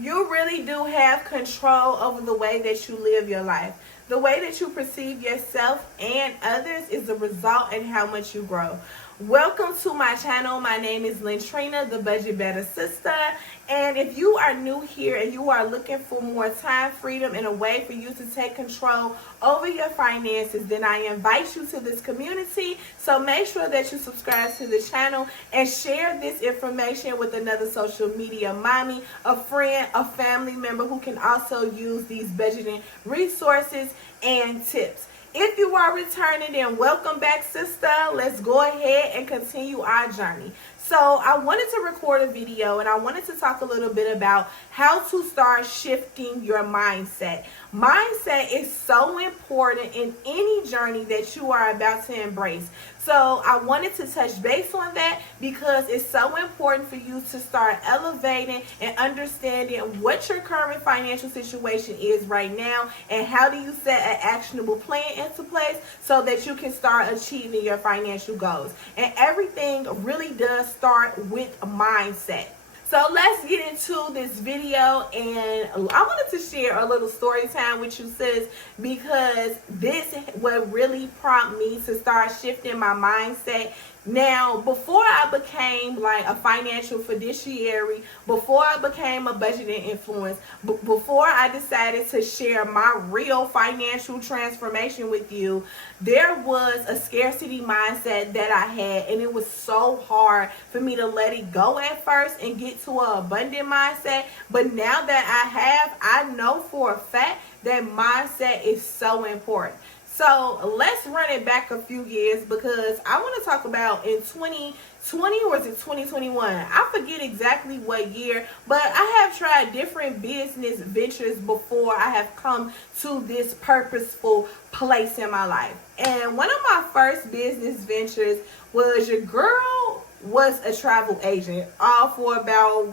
You really do have control over the way that you live your life. The way that you perceive yourself and others is the result in how much you grow. Welcome to my channel. My name is Lentrina, the Budget Better Sister. And if you are new here and you are looking for more time freedom and a way for you to take control over your finances, then I invite you to this community. So make sure that you subscribe to the channel and share this information with another social media mommy, a friend, a family member who can also use these budgeting resources and tips. If you are returning, then welcome back, sister. Let's go ahead and continue our journey. So I wanted to record a video and I wanted to talk a little bit about how to start shifting your mindset. Mindset is so important in any journey that you are about to embrace. So I wanted to touch base on that because it's so important for you to start elevating and understanding what your current financial situation is right now and how do you set an actionable plan into place so that you can start achieving your financial goals. And everything really does start with a mindset. So let's get into this video, and I wanted to share a little story time with you, sis, because this would really prompt me to start shifting my mindset. Now, before I became like a financial fiduciary, before I became a budgeting influence, before I decided to share my real financial transformation with you, there was a scarcity mindset that I had, and it was so hard for me to let it go at first and get to an abundant mindset. But now that I know for a fact that mindset is so important. So let's run it back a few years because I want to talk about in 2020 or is it 2021? I forget exactly what year, but I have tried different business ventures before I have come to this purposeful place in my life. And one of my first business ventures was your girl was a travel agent, all for about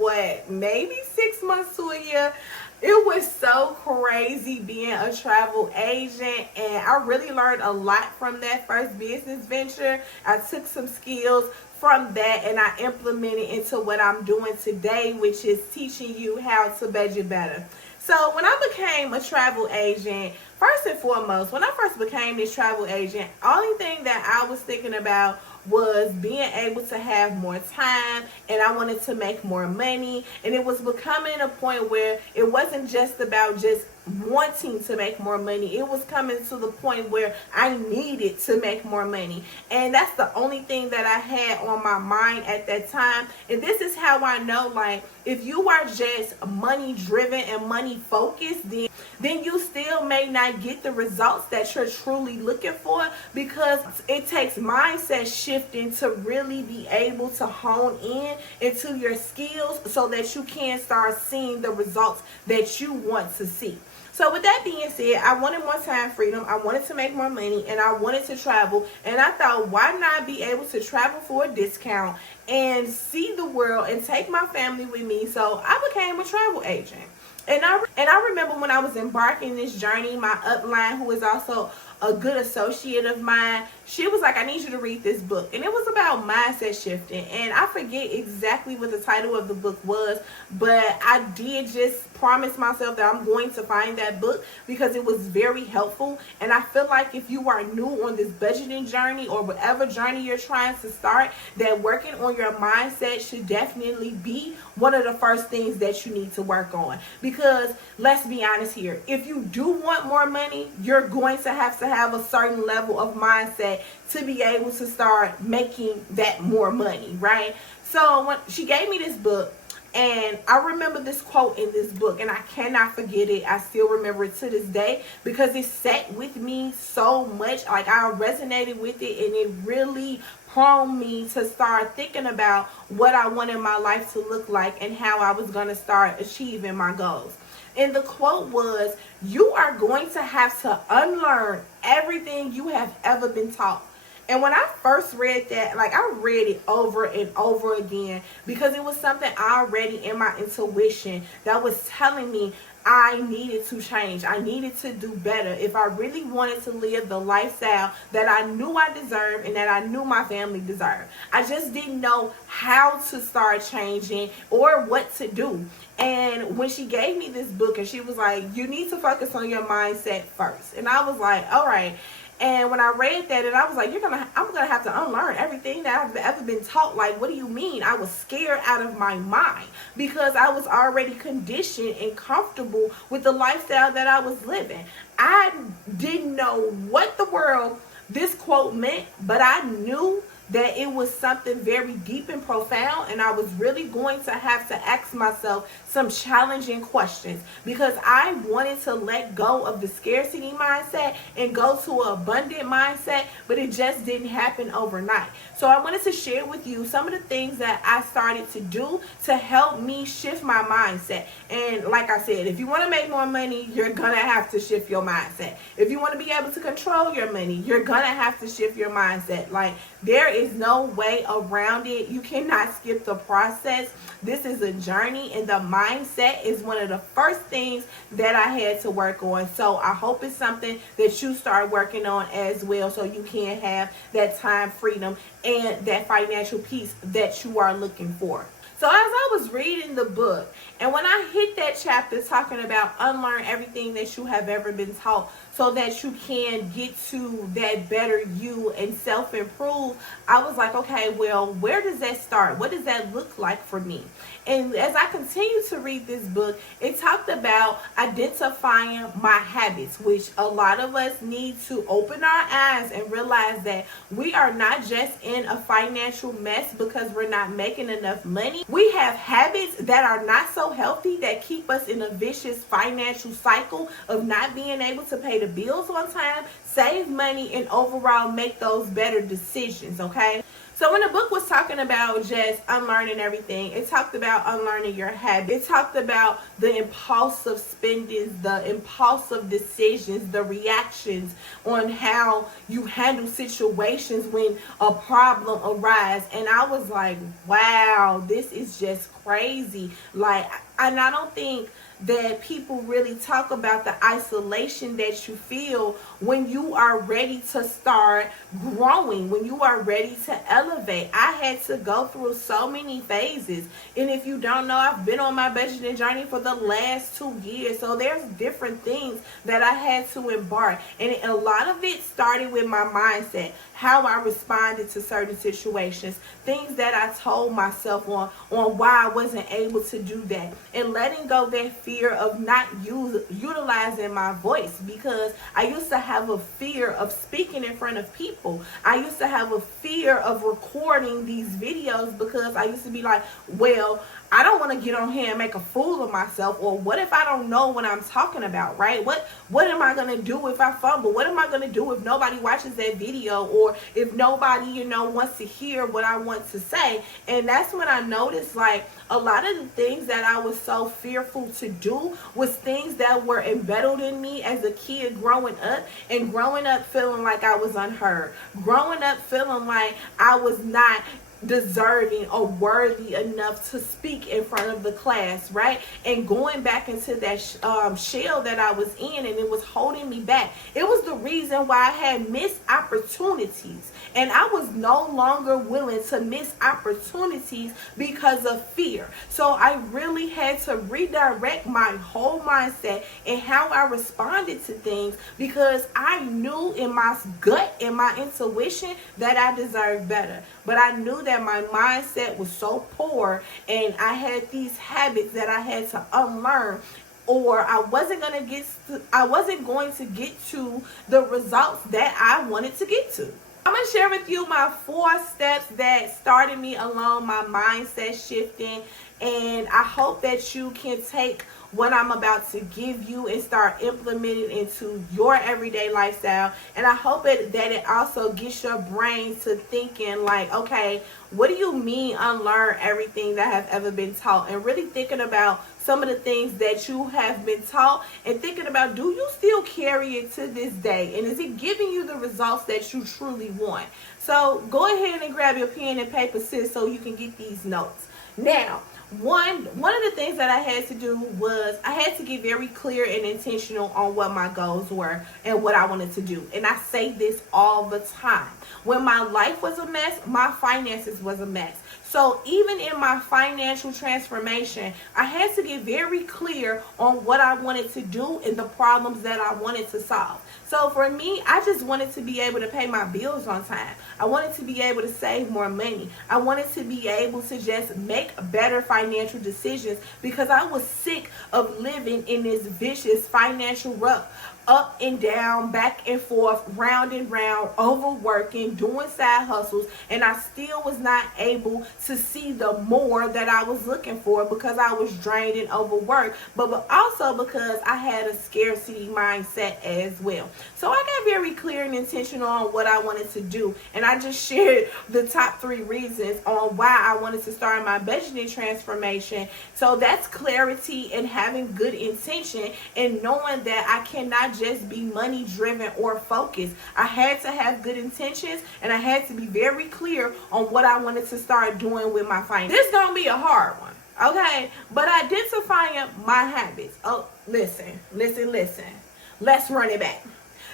maybe 6 months to a year. It was so crazy being a travel agent, and I really learned a lot from that first business venture. I took some skills from that and I implemented into what I'm doing today, which is teaching you how to budget better. So when I became a travel agent, first and foremost, when I first became this travel agent, only thing that I was thinking about was being able to have more time, and I wanted to make more money. And it was becoming a point where it wasn't just about just wanting to make more money. It was coming to the point where I needed to make more money, and that's the only thing that I had on my mind at that time. And this is how I know, like, if you are just money driven and money focused, then you still may not get the results that you're truly looking for, because it takes mindset shifting to really be able to hone in into your skills so that you can start seeing the results that you want to see. So with that being said, I wanted more time freedom, I wanted to make more money, and I wanted to travel. And I thought, why not be able to travel for a discount and see the world and take my family with me? So I became a travel agent. And I remember when I was embarking this journey, my upline, who is also a good associate of mine, she was like, I need you to read this book. And it was about mindset shifting. And I forget exactly what the title of the book was, but I did just promise myself that I'm going to find that book because it was very helpful. And I feel like if you are new on this budgeting journey or whatever journey you're trying to start, that working on your mindset should definitely be one of the first things that you need to work on. Because let's be honest here, if you do want more money, you're going to have a certain level of mindset to be able to start making that more money, right? So when she gave me this book, and I remember this quote in this book, and I cannot forget it. I still remember it to this day because it sat with me so much. Like, I resonated with it, and it really prompted me to start thinking about what I wanted my life to look like and how I was going to start achieving my goals. And the quote was, you are going to have to unlearn everything you have ever been taught And when I first read that, like, I read it over and over again because it was something already in my intuition that was telling me I needed to change. I needed to do better if I really wanted to live the lifestyle that I knew I deserved and that I knew my family deserved. I just didn't know how to start changing or what to do. And when she gave me this book and she was like, you need to focus on your mindset first. And I was like, all right. And when I read that, and I was like, I'm gonna have to unlearn everything that I've ever been taught. Like, what do you mean? I was scared out of my mind because I was already conditioned and comfortable with the lifestyle that I was living. I didn't know what the world this quote meant, but I knew that it was something very deep and profound, and I was really going to have to ask myself some challenging questions because I wanted to let go of the scarcity mindset and go to an abundant mindset, but it just didn't happen overnight. So I wanted to share with you some of the things that I started to do to help me shift my mindset. And like I said, if you want to make more money, you're gonna have to shift your mindset. If you want to be able to control your money, you're gonna have to shift your mindset. Like, there is no way around it. You cannot skip the process. This is a journey, and the mindset is one of the first things that I had to work on. So I hope it's something that you start working on as well, so you can have that time freedom and that financial peace that you are looking for. So as I was reading the book, and when I hit that chapter talking about unlearn everything that you have ever been taught so that you can get to that better you and self-improve, I was like, okay, well, where does that start? What does that look like for me? And as I continue to read this book, it talked about identifying my habits, which a lot of us need to open our eyes and realize that we are not just in a financial mess because we're not making enough money. We have habits that are not so healthy that keep us in a vicious financial cycle of not being able to pay the bills on time, save money, and overall make those better decisions, okay? So when the book was talking about just unlearning everything, it talked about unlearning your habits. It talked about the impulsive spendings, the impulsive decisions, the reactions on how you handle situations when a problem arises. And I was like, wow, this is just crazy. Like, and I don't think that people really talk about the isolation that you feel when you are ready to start growing, when you are ready to elevate. I had to go through so many phases, and if you don't know, I've been on my budgeting journey for the last 2 years, so there's different things that I had to embark, and a lot of it started with my mindset, how I responded to certain situations, things that I told myself on why I wasn't able to do that, and letting go that fear of not utilizing my voice, because I used to have a fear of speaking in front of people. I used to have a fear of recording these videos because I used to be like, well, I don't want to get on here and make a fool of myself, or what if I don't know what I'm talking about, right? What am I going to do if I fumble? What am I going to do if nobody watches that video, or if nobody, wants to hear what I want to say? And that's when I noticed, like, a lot of the things that I was so fearful to do was things that were embedded in me as a kid growing up, and growing up feeling like I was unheard, growing up feeling like I was not deserving or worthy enough to speak in front of the class, right? And going back into that shell that I was in, and it was holding me back. It was the reason why I had missed opportunities, and I was no longer willing to miss opportunities because of fear. So I really had to redirect my whole mindset and how I responded to things, because I knew in my gut, in my intuition, that I deserved better. But I knew that my mindset was so poor, and I had these habits that I had to unlearn, or I wasn't going to get to the results that I wanted to get to. I'm going to share with you my 4 steps that started me along my mindset shifting And I hope that you can take what I'm about to give you and start implementing into your everyday lifestyle. And I hope that it also gets your brain to thinking like, okay, what do you mean unlearn everything that has ever been taught? And really thinking about some of the things that you have been taught and thinking about, do you still carry it to this day? And is it giving you the results that you truly want? So go ahead and grab your pen and paper, sis, so you can get these notes. Now, one of the things that I had to do was I had to get very clear and intentional on what my goals were and what I wanted to do. And I say this all the time. When my life was a mess, my finances was a mess. So even in my financial transformation, I had to get very clear on what I wanted to do and the problems that I wanted to solve. So for me, I just wanted to be able to pay my bills on time. I wanted to be able to save more money. I wanted to be able to just make better financial decisions because I was sick of living in this vicious financial rut. Up and down, back and forth, round and round, overworking, doing side hustles, and I still was not able to see the more that I was looking for because I was drained and overworked, but also because I had a scarcity mindset as well. So I got very clear and intentional on what I wanted to do, and I just shared the top 3 reasons on why I wanted to start my budgeting transformation. So that's clarity and having good intention and knowing that I cannot just be money driven or focused. I had to have good intentions and I had to be very clear on what I wanted to start doing with my finances. This is gonna be a hard one, okay? But identifying my habits. Oh, listen. Let's run it back.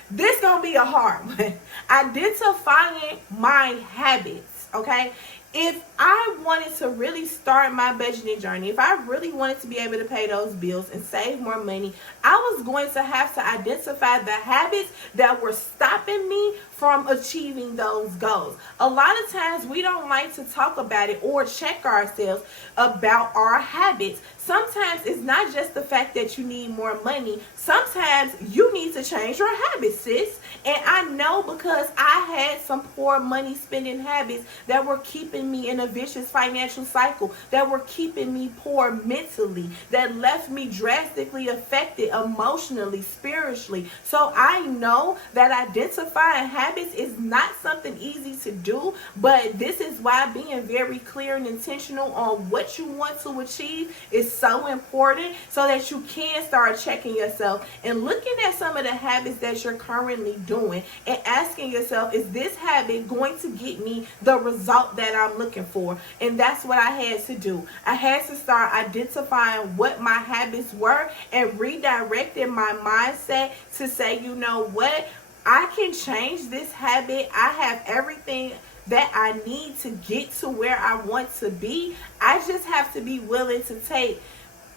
This gonna be a hard one. Identifying my habits, okay? If I wanted to really start my budgeting journey, if I really wanted to be able to pay those bills and save more money, I was going to have to identify the habits that were stopping me from achieving those goals. A lot of times we don't like to talk about it or check ourselves about our habits. Sometimes it's not just the fact that you need more money. Sometimes you need to change your habits, sis. And I know because I had some poor money spending habits that were keeping me in a vicious financial cycle, that were keeping me poor mentally, that left me drastically affected emotionally, spiritually. So I know that identifying habits is not something easy to do, but this is why being very clear and intentional on what you want to achieve is so important so that you can start checking yourself and looking at some of the habits that you're currently doing and asking yourself, is this habit going to get me the result that I'm looking for? And that's what I had to do. I had to start identifying what my habits were and redirecting my mindset to say, you know what? I can change this habit. I have everything that I need to get to where I want to be. I just have to be willing to take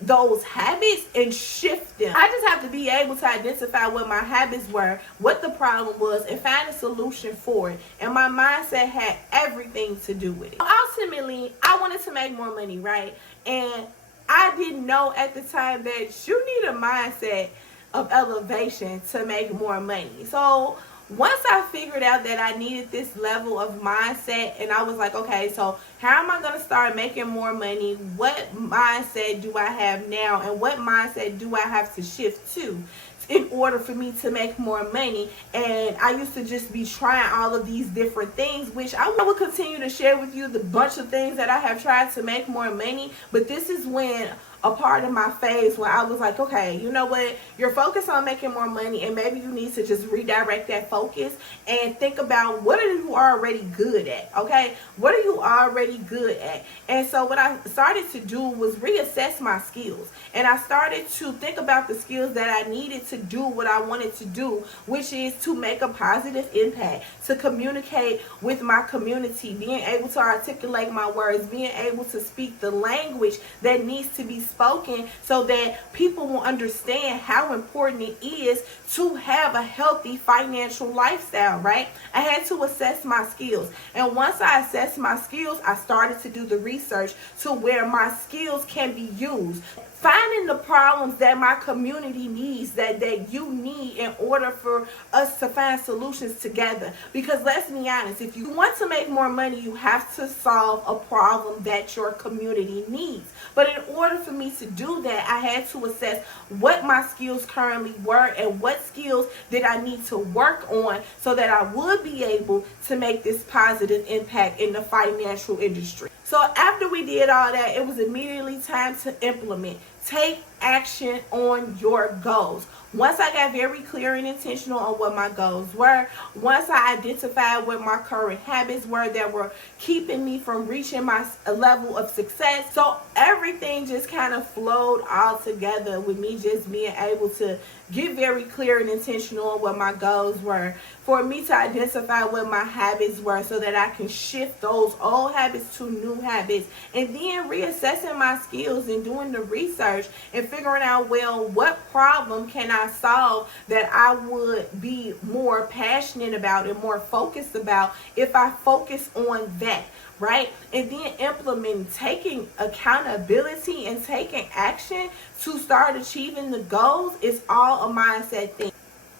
those habits and shift them. I just have to be able to identify what my habits were, what the problem was, and find a solution for it. And my mindset had everything to do with it. Ultimately, I wanted to make more money, right? And I didn't know at the time that you need a mindset of elevation to make more money. So once I figured out that I needed this level of mindset, and I was like, okay, so how am I going to start making more money? What mindset do I have now? And what mindset do I have to shift to in order for me to make more money? And I used to just be trying all of these different things, which I will continue to share with you the bunch of things that I have tried to make more money. But this is when a part of my phase where I was like, okay, you know what? You're focused on making more money, and maybe you need to just redirect that focus and think about what are you already good at, okay? What are you already good at? And so what I started to do was reassess my skills, and I started to think about the skills that I needed to do what I wanted to do, which is to make a positive impact, to communicate with my community, being able to articulate my words, being able to speak the language that needs to be spoken so that people will understand how important it is to have a healthy financial lifestyle, right? I had to assess my skills. And once I assessed my skills, I started to do the research to where my skills can be used. finding the problems that my community needs, that you need, in order for us to find solutions together. Because let's be honest, if you want to make more money, you have to solve a problem that your community needs. But in order for me to do that, I had to assess what my skills currently were and what skills did I need to work on so that I would be able to make this positive impact in the financial industry. So after we did all that, it was immediately time to implement. Take action on your goals. Once I got very clear and intentional on what my goals were, once I identified what my current habits were that were keeping me from reaching my level of success, so everything just kind of flowed all together with me just being able to get very clear and intentional on what my goals were, for me to identify what my habits were so that I can shift those old habits to new habits, and then reassessing my skills and doing the research and figuring out, well, what problem can I solve that I would be more passionate about and more focused about if I focus on that, right? And then implementing, taking accountability and taking action to start achieving the goals is all a mindset thing.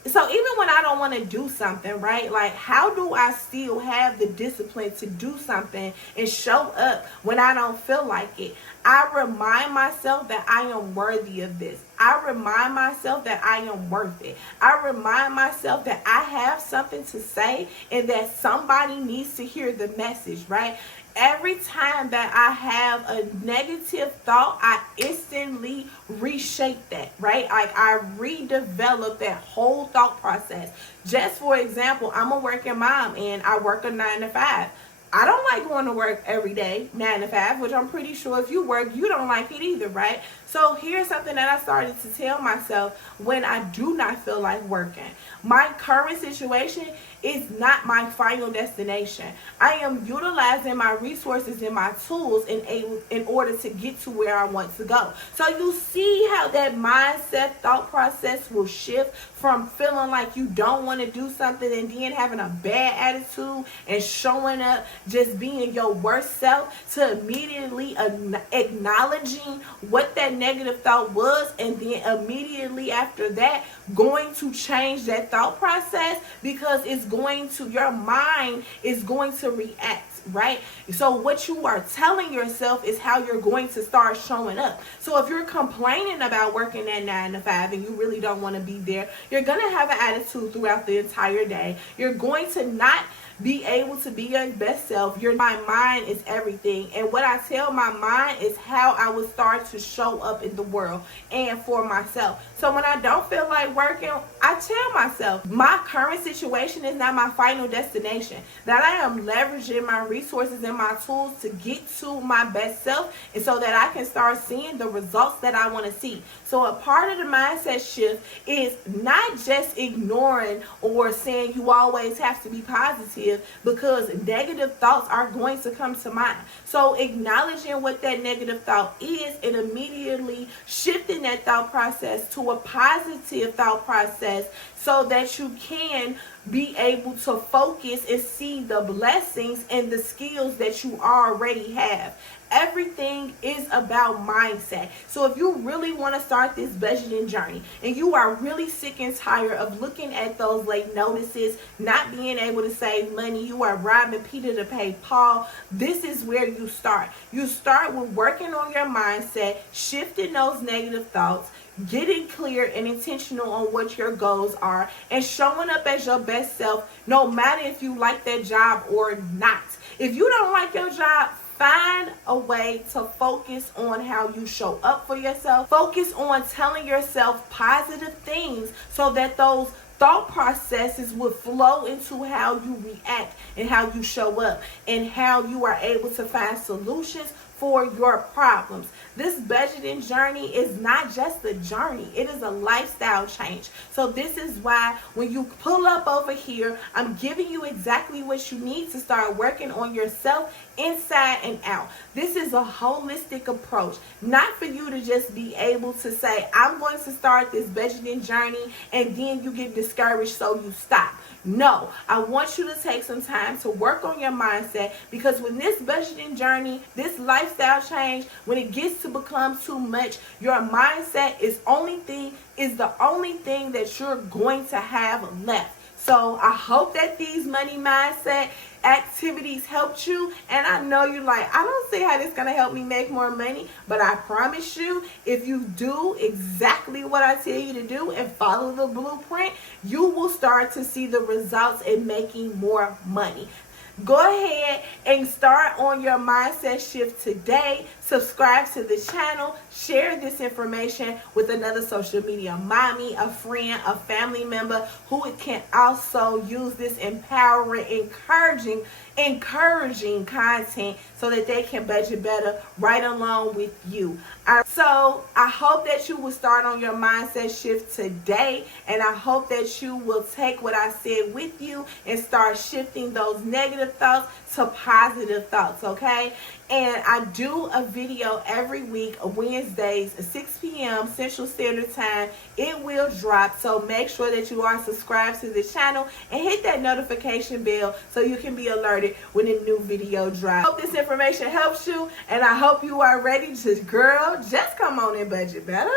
So even when I don't want to do something, right, like, how do I still have the discipline to do something and show up when I don't feel like it? I remind myself that I am worthy of this. I remind myself that I am worth it. I remind myself that I have something to say and that somebody needs to hear the message, right? Every time that I have a negative thought, I instantly reshape that, right? Like, I redevelop that whole thought process. Just for example, I'm a working mom and I work a 9 to 5. I don't like going to work every day, 9 to 5, which I'm pretty sure if you work, you don't like it either, right? So here's something that I started to tell myself when I do not feel like working. My current situation is not my final destination. I am utilizing my resources and my tools in order to get to where I want to go. So you see how that mindset thought process will shift from feeling like you don't want to do something and then having a bad attitude and showing up just being your worst self, to immediately acknowledging what that negative thought was, and then immediately after that going to change that thought process, because your mind is going to react, right? So what you are telling yourself is how you're going to start showing up. So if you're complaining about working that 9 to 5 and you really don't want to be there, you're going to have an attitude throughout the entire day. You're going to not be able to be your best self. My mind is everything, and what I tell my mind is how I will start to show up in the world and for myself. So when I don't feel like working, I tell myself my current situation is not my final destination, that I am leveraging my resources and my tools to get to my best self, and so that I can start seeing the results that I want to see. So a part of the mindset shift is not just ignoring or saying you always have to be positive, because negative thoughts are going to come to mind. So acknowledging what that negative thought is and immediately shifting that thought process to a positive thought process, so that you can be able to focus and see the blessings and the skills that you already have. Everything is about mindset. So if you really want to start this budgeting journey and you are really sick and tired of looking at those late notices, not being able to save money, you are robbing Peter to pay Paul, this is where you start. You start with working on your mindset, shifting those negative thoughts, getting clear and intentional on what your goals are, and showing up as your best self, no matter if you like that job or not. If you don't like your job, find a way to focus on how you show up for yourself. Focus on telling yourself positive things so that those thought processes would flow into how you react and how you show up and how you are able to find solutions for your problems. This budgeting journey is not just a journey, it is a lifestyle change. So this is why when you pull up over here, I'm giving you exactly what you need to start working on yourself inside and out. This is a holistic approach, not for you to just be able to say, I'm going to start this budgeting journey and then you get discouraged so you stop. No, I want you to take some time to work on your mindset, because when this budgeting journey, this lifestyle change, when it gets to become too much, your mindset is the only thing that you're going to have left. So I hope that these money mindset activities helped you, and I know you're like, I don't see how this is going to help me make more money, but I promise you, if you do exactly what I tell you to do and follow the blueprint, you will start to see the results in making more money. Go ahead and start on your mindset shift today. Subscribe to the channel. Share this information with another social media mommy, a friend, a family member who can also use this empowering, encouraging content so that they can budget better right along with you. So I hope that you will start on your mindset shift today, and I hope that you will take what I said with you and start shifting those negative thoughts to positive thoughts, okay? And I do a video every week, Wednesdays, 6 p.m. Central Standard Time. It will drop, so make sure that you are subscribed to the channel and hit that notification bell so you can be alerted when a new video drops. I hope this information helps you, and I hope you are ready to, girl, just come on and budget better.